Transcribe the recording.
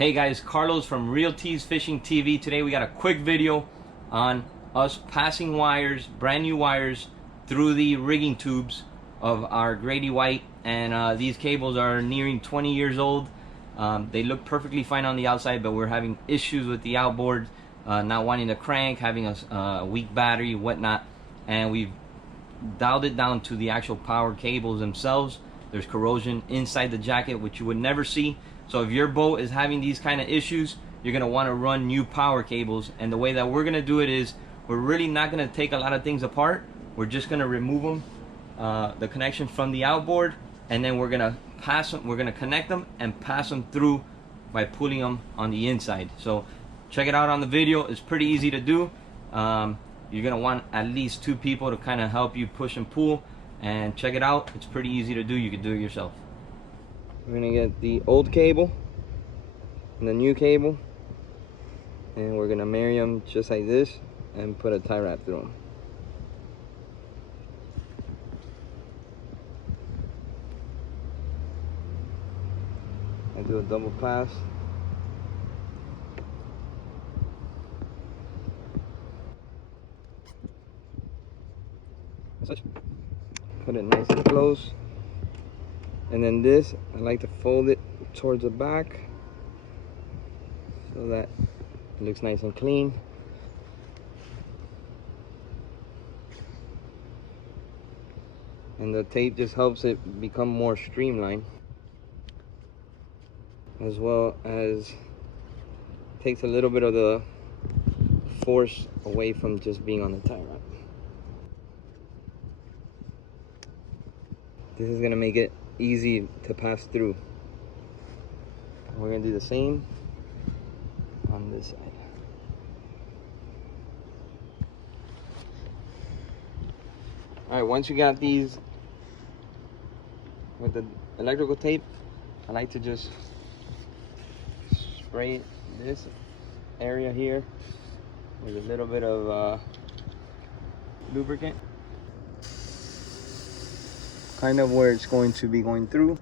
Hey guys, Carlos from Real Tees Fishing TV. Today we got a quick video on us passing wires, brand new wires, through the rigging tubes of our Grady White. And these cables are nearing 20 years old. They look perfectly fine on the outside, but we're having issues with the outboard, not wanting to crank, having a weak battery, whatnot. And we've dialed it down to the actual power cables themselves. There's corrosion inside the jacket, which you would never see. So if your boat is having these kind of issues, you're gonna want to run new power cables. And the way that we're gonna do it is, we're really not gonna take a lot of things apart. We're just gonna remove them, the connection from the outboard, and then we're gonna pass them. We're gonna connect them and pass them through by pulling them on the inside. So check it out on the video. It's pretty easy to do. You're gonna want at least 2 people to kind of help you push and pull. And check it out. It's pretty easy to do. You can do it yourself. We're gonna get the old cable and the new cable, and we're gonna marry them just like this and put a tie wrap through them. I do a double pass. Put it nice and close. And then this, I like to fold it towards the back so that it looks nice and clean. And the tape just helps it become more streamlined, as well as takes a little bit of the force away from just being on the tie wrap. This is gonna make it easy to pass through. We're gonna do the same on this side. All right, once you got these with the electrical tape, I like to just spray this area here with a little bit of lubricant, kind of where it's going to be going through.